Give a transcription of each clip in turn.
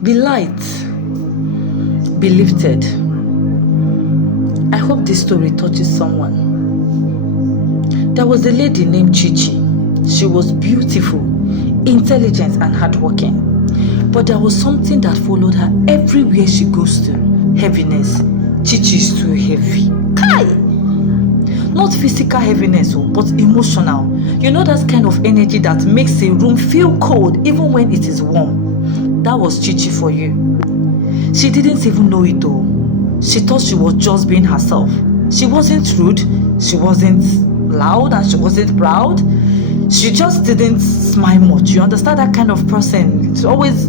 Be light, be lifted. I hope this story touches someone. There was a lady named Chichi. She was beautiful, intelligent, and hardworking. But there was something that followed her everywhere she goes to. Heaviness. Chichi is too heavy. Kai! Not physical heaviness, but emotional. You know that kind of energy that makes a room feel cold even when it is warm. That was Chichi for you. She didn't even know it though. She thought she was just being herself. She wasn't rude, she wasn't loud, and she wasn't proud. She just didn't smile much. You understand that kind of person? It's always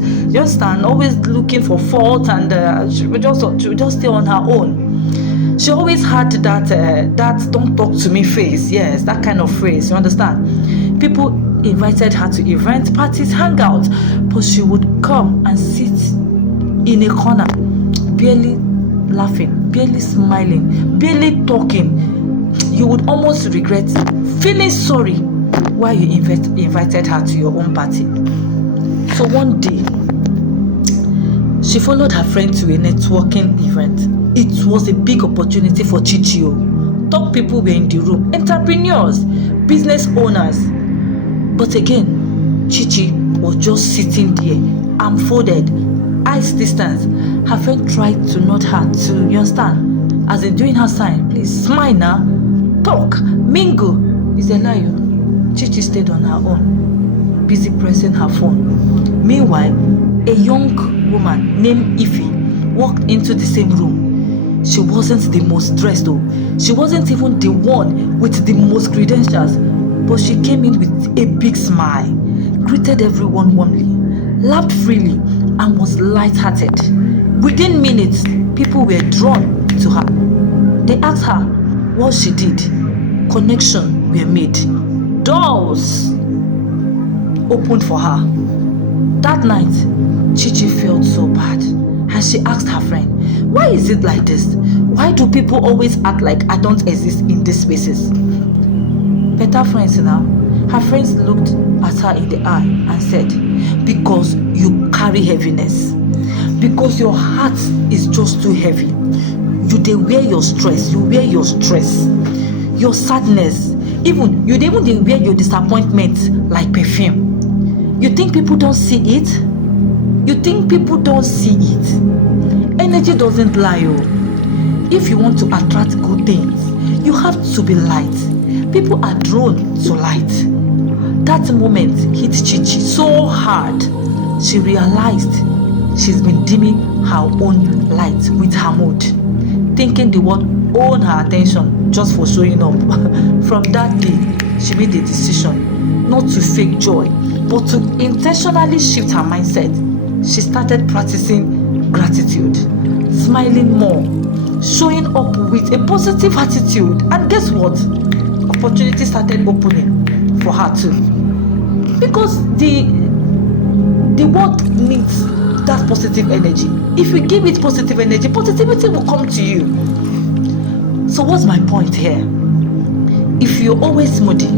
always looking for fault, and she would just stay on her own. She always had that "don't talk to me" face. Yes, that kind of phrase. You understand? People invited her to events, parties, hangouts, but she would come and sit in a corner, barely laughing, barely smiling, barely talking. You would almost regret feeling sorry why you invited her to your own party. So one day, she followed her friend to a networking event. It was a big opportunity for Chichi. Top people were in the room, entrepreneurs, business owners. But again, Chichi was just sitting there, arm folded, eyes distance. Her friend tried to nod her to, you understand, as in doing her sign, please smile now, talk, mingle. It's a lie. Chichi stayed on her own, busy pressing her phone. Meanwhile, a young woman named Ify walked into the same room. She wasn't the most dressed though. She wasn't even the one with the most credentials. But she came in with a big smile, greeted everyone warmly, laughed freely, and was light-hearted. Within minutes, people were drawn to her. They asked her what she did. Connections were made. Doors opened for her. That night, Chichi felt so bad, and she asked her friend, "Why is it like this? Why do people always act like I don't exist in these spaces?" Better friends now. Her friends looked at her in the eye and said, "Because you carry heaviness. Because your heart is just too heavy. They wear your stress. You wear your stress. Your sadness. Even they wear your disappointment like perfume. You think people don't see it? You think people don't see it? Energy doesn't lie. If you want to attract good things, you have to be light. People are drawn to light." That moment hit Chichi so hard. She realized she's been dimming her own light with her mood, thinking the world owned her attention just for showing up. From that day, she made a decision not to fake joy, but to intentionally shift her mindset. She started practicing gratitude, smiling more, showing up with a positive attitude, and guess what? Opportunities started opening for her too. Because the world needs that positive energy. If you give it positive energy, positivity will come to you. So what's my point here? If you're always moody,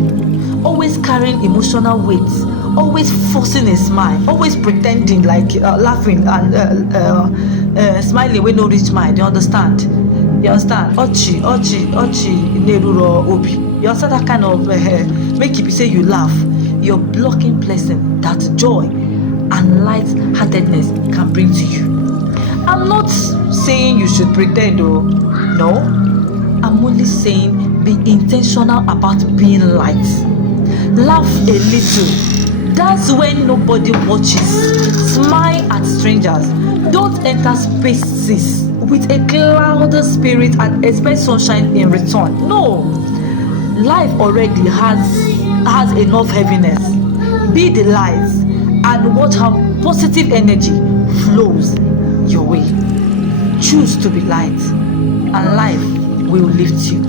always carrying emotional weight, always forcing a smile, always pretending like laughing and smiling when no reach mind, you understand? Ochi, neruro obi. You understand that kind of make you say you laugh. You're blocking blessing that joy and light-heartedness can bring to you. I'm not saying you should pretend, no. I'm only saying be intentional about being light. Laugh a little. Dance when nobody watches. Smile at strangers. Don't enter spaces with a clouded spirit and expect sunshine in return. No. Life already has enough heaviness. Be the light and watch how positive energy flows your way. Choose to be light, and life will lift you.